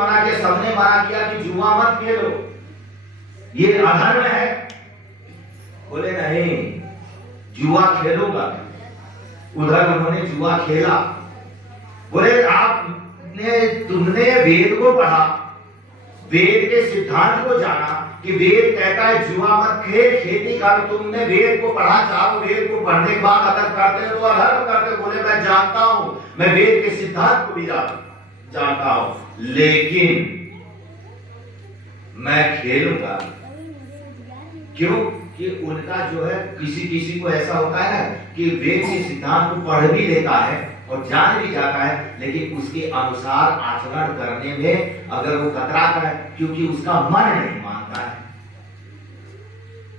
मना किया, सबने मना किया कि जुआ मत खेलो, ये अधर्म है। बोले नहीं, जुआ खेलूंगा। उधर उन्होंने जुआ खेला। बोले तुमने वेद को पढ़ा, वेद के सिद्धांत को जाना कि वेद कहता है जुआ मत खेल, खेती कर। तुमने वेद को पढ़ा, चारों वेद को पढ़ने के बाद अगर करते हो तो अधर्म करते। बोले मैं जानता हूं, मैं वेद के सिद्धांत को भी जानता हूं, लेकिन मैं खेलूंगा। क्यों? कि उनका जो है, किसी किसी को ऐसा होता है कि वेद के सिद्धांत को पढ़ भी लेता है और जान भी जाता है, लेकिन उसके अनुसार आचरण करने में अगर वो कतराता है, क्योंकि उसका मन नहीं मानता है।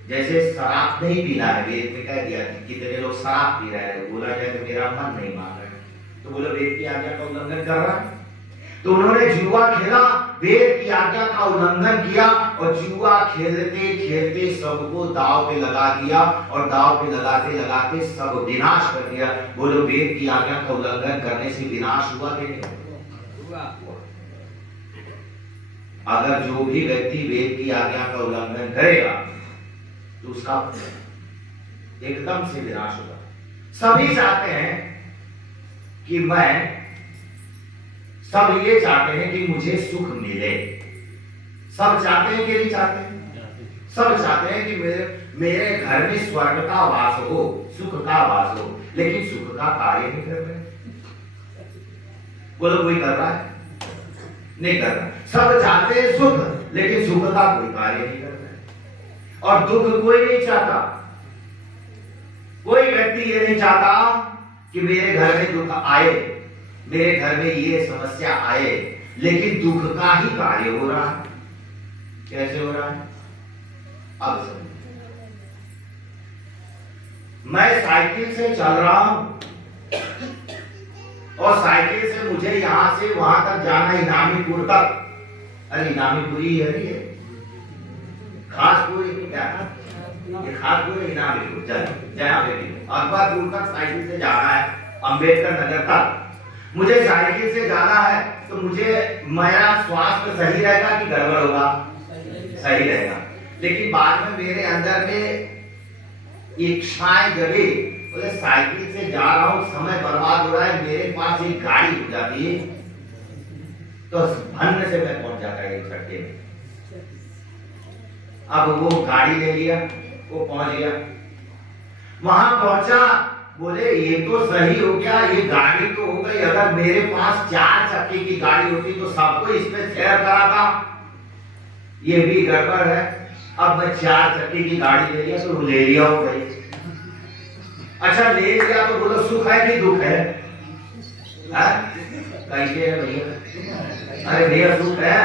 जैसे शराब नहीं पीना है, वेद में कह दिया कितने लोग शराब पी रहे हैं, बोला जाए तो मेरा मन नहीं मान रहा है, तो बोलो वेद की आज्ञा का उल्लंघन कर रहा है। तो उन्होंने जुआ खेला, वेद की आज्ञा का उल्लंघन किया और जुआ खेलते खेलते सबको दांव पे लगा दिया और दांव पे लगाते लगाते सब विनाश कर दिया। बोलो वेद की आज्ञा का उल्लंघन करने से विनाश हुआ कि नहीं? अगर जो भी व्यक्ति वेद की आज्ञा का उल्लंघन करेगा तो उसका एकदम से विनाश होगा। सभी चाहते हैं कि सब ये चाहते हैं कि मुझे सुख मिले। सब चाहते हैं कि नहीं चाहते हैं? सब चाहते हैं कि मेरे घर में स्वर्ग का वास हो, सुख का वास हो, लेकिन सुख का कार्य नहीं कर रहे। बोलो कोई कर रहा है? नहीं कर रहा। सब चाहते हैं सुख, लेकिन सुख का कोई कार्य नहीं कर रहा। और दुख कोई नहीं चाहता। कोई व्यक्ति ये नहीं चाहता कि मेरे घर में दुख आए, मेरे घर में ये समस्या आए, लेकिन दुख का ही कार्य हो रहा है। कैसे हो रहा है? अब समझिए, मैं साइकिल से चल रहा हूं और साइकिल से मुझे यहां से वहां तक जाना, इनामीपुर तक। अरे इनामीपुरी है ये खासपुर, क्या ये खासपुर इनामीपुर, जहां पे भी अकबरपुर तक साइकिल से जाना है, अंबेडकर नगर तक मुझे साइकिल से जाना है। तो मुझे मेरा स्वास्थ्य सही रहेगा कि गड़बड़ होगा? सही रहेगा। लेकिन बाद में मेरे अंदर में इच्छाएं जगी, बोले साइकिल से जा रहा हूं, समय बर्बाद हो रहा है, मेरे पास एक गाड़ी हो जाती है तो भन्न से मैं पहुंच जाता है एक झटके में। अब वो गाड़ी ले लिया, वो पहुंच गया, वहां पहुंचा, बोले ये तो सही हो गया, ये गाड़ी तो हो गई। अगर मेरे पास 4 चक्के की गाड़ी होती तो सबको इसमें शेयर कराता। ये भी गड़बड़ है। अब मैं 4 चक्के की गाड़ी ले लिया तो ले लिया हो गई। अच्छा ले लिया तो बोलो सुख है कि दुख है? कैसे है भैया? अरे भैया सुख है।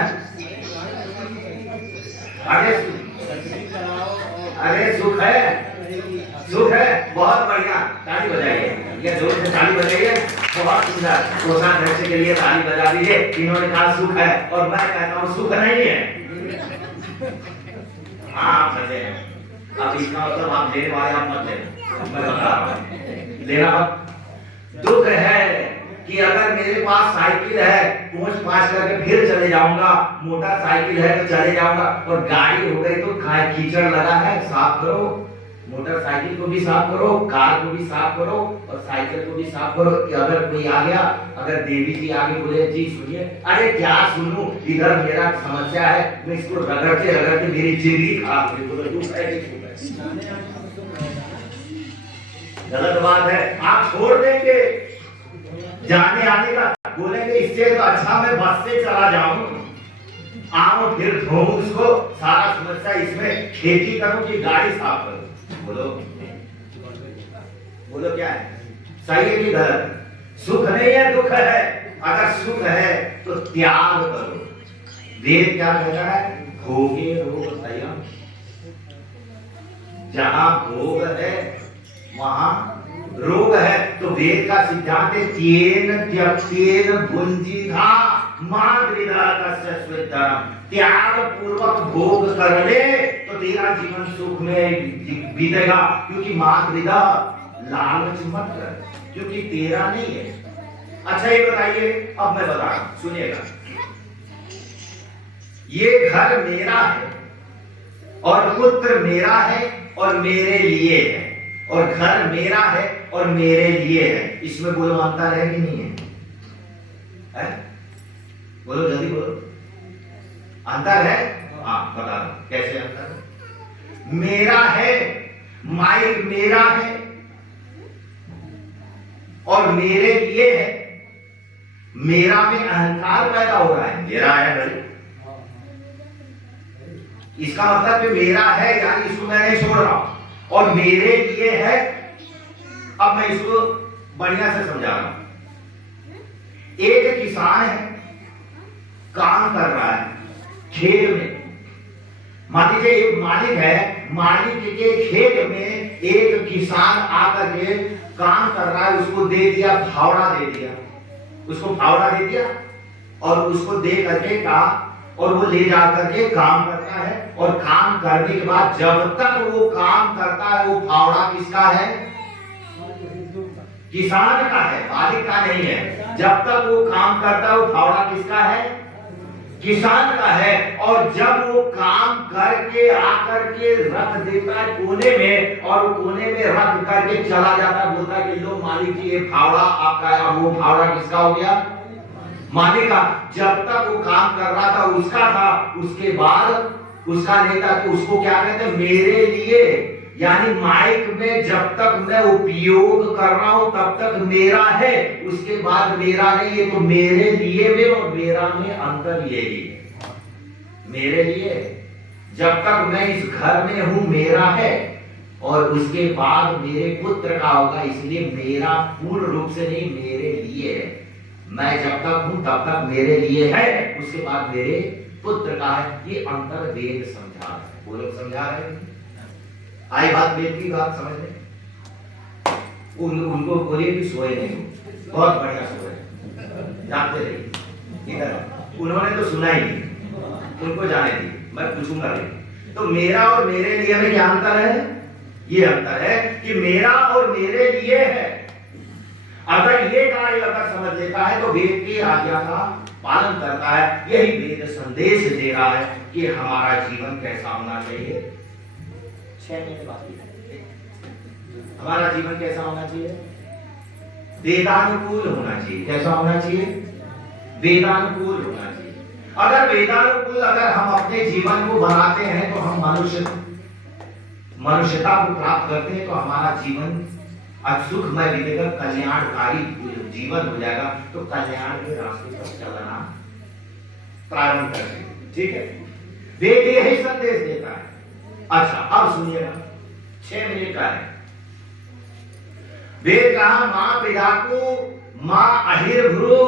अरे सुख है, सुख है, बहुत बढ़िया, ताली बजाइए, ये जोर से ताली बजाइए, बहुत सुंदर। प्रोत्साहन दृश्य के लिए ताली बजा दीजिए। इन्होंने कहा सुख है और मैं कहता हूँ सुख नहीं है। हाँ आप समझे हैं। अब इसका मतलब आप लेने वाले आप मत लेना, मैं बता रहा हूँ, लेना मत। दुख है कि अगर मेरे पास साइकिल है, पहुंच पास करके फिर चले जाऊंगा, मोटरसाइकिल है तो चले जाऊंगा, और गाड़ी हो गई तो कीचड़ लगा है, साफ करो। मोटरसाइकिल को भी साफ करो, कार को भी साफ करो और साइकिल को भी साफ करो। कि अगर कोई आ गया, अगर देवी जी आगे बोले जी सुनिए, अरे क्या सुनूं, इधर मेरा समस्या है, मैं इसको रगड़ते रगड़ते मेरी जिंदगी खराब हो गई। गलत बात है। आप छोड़ देंगे जाने आने का, बोलेंगे इससे तो अच्छा मैं बस से चला जाऊं, आऊं फिर धोऊं उसको, सारा समस्या इसमें, खेती करूं कि गाड़ी साफ करूं। बोलो बोलो क्या है, सही है कि गलत? सुख नहीं है, दुख है। अगर सुख है तो त्याग करो। वेद क्या कहता है? भोगे रोग संयम। जहां भोग है वहां रोग है। तो वेद का सिद्धांत है त्येन त्यक्तेन भुंजीधा माद्रिदा तस्य स्वेद्धरम। त्याग पूर्वक भोग कर ले तो तेरा जीवन सुख में बीतेगा, क्योंकि माद्रिदा लालच मत कर, क्योंकि तेरा नहीं है। अच्छा ये बताइए, अब मैं बता रहा हूं, सुनिएगा। ये घर मेरा है और पुत्र मेरा है और मेरे लिए है, और घर मेरा है और मेरे लिए है। इसमें बोलो अंतर है कि नहीं है? बोलो जल्दी बोलो, अंतर है? हाँ बता दो कैसे अंतर है। मेरा है, माइक मेरा है और मेरे लिए है। मेरा में अहंकार पैदा हो रहा है, मेरा है भाई, इसका मतलब कि मेरा है यानी इसको मैं नहीं छोड़ रहा हूं, और मेरे लिए है। अब मैं इसको बढ़िया से समझा रहा हूं। एक किसान है, काम कर रहा है खेत में। मान लीजिए एक मालिक है, मालिक के खेत में एक किसान आकर के काम कर रहा है, उसको दे दिया फावड़ा, दे दिया उसको फावड़ा दे दिया, और उसको दे करके कहा, और वो ले जा करके काम करता है। और काम करने के बाद जब तक वो काम करता है, वो फावड़ा किसका है? किसान का है, मालिक का नहीं है। जब तक वो काम करता है, वो फावड़ा किसका है? किसान का है। और जब वो काम करके आकर के रख देता है कोने में, और कोने में रख करके चला जाता है, बोलता है कि लो मालिक जी ये फावड़ा आपका है। और वो फावड़ा किसका हो गया? मालिक का। जब तक वो काम कर रहा था उसका था, उसके बाद उसका नहीं था, तो उसको क्या कहते हैं? मेरे लिए। यानी माइक में जब तक मैं उपयोग कर रहा हूं तब तक मेरा है, उसके बाद मेरा नहीं है। तो मेरे लिए में और मेरा में अंतर यही है। मेरे लिए जब तक मैं इस घर में हूं मेरा है, और उसके बाद मेरे पुत्र का होगा, इसलिए मेरा पूर्ण रूप से नहीं, मेरे लिए है। मैं जब तक हूं तब तक मेरे लिए है, उसके बाद मेरे पुत्र का है। ये अंतर वेद समझा रहे हैं। वो लोग समझा रहे हैं। आई बात, वेद की बात समझ लें। उनको बोलिए कि सोए नहीं, बहुत बढ़िया सोए, जानते रहिए। इधर उन्होंने तो सुना ही नहीं, उनको जाने दी, मैं पूछूंगा नहीं। तो मेरा और मेरे लिए में क्या अंतर है? ये अंतर है कि मेरा और मेरे लिए है। अगर ये कार्य अगर समझ लेता है तो वेद की आज्ञा का पालन करता है। यही वेद संदेश दे रहा है कि हमारा जीवन कैसा होना चाहिए। 6 महीने बाकी है। हमारा जीवन कैसा होना चाहिए? वेदानुकूल होना चाहिए। कैसा होना चाहिए? वेदानुकूल होना चाहिए। अगर वेदानुकूल अगर हम अपने जीवन को बनाते हैं तो हम मनुष्यता को प्राप्त करते हैं, तो हमारा जीवन सुखमय बीतेगा, कल्याणकारी जीवन हो जाएगा। तो कल्याण के रास्ते पर चलना प्रारंभ करें। ठीक है, वेद यही संदेश देता है। अच्छा अब सुनिएगा, 6 मिनट का है। वेद कहा मां पिदाको मां अहिर्भ्रु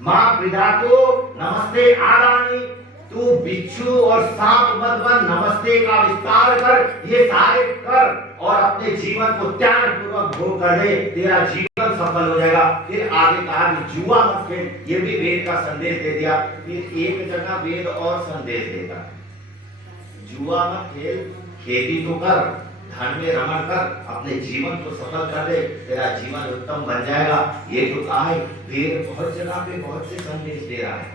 मां पिदाको नमस्ते आदानी, तू बिच्छू और सांप मत बन, नमस्ते का विस्तार कर, ये सारे कर और अपने जीवन को त्याग पूर्वक भोग कर दे, तेरा जीवन सफल हो जाएगा। फिर आगे कहा कि जुआ मत खेल, ये भी वेद का संदेश दे दिया। फिर एक जगह वेद और संदेश देता है, जुआ मत खेल, खेती तो कर, धन में रमण कर, अपने जीवन को सफल कर दे, तेरा जीवन उत्तम बन जाएगा। ये तो कहा है। वेद बहुत जगह पे बहुत से संदेश दे रहा है,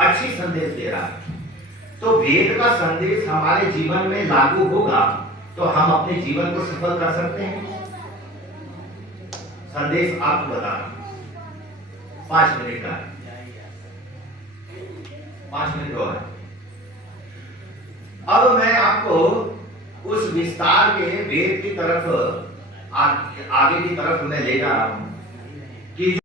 अच्छी संदेश दे रहा है। तो वेद का संदेश हमारे जीवन में लागू होगा तो हम अपने जीवन को सफल कर सकते हैं। संदेश आपको बता रहा हूं, 5 मिनट का, 5 मिनट और। अब मैं आपको उस विस्तार के वेद की तरफ आगे की तरफ मैं ले जा रहा हूं कि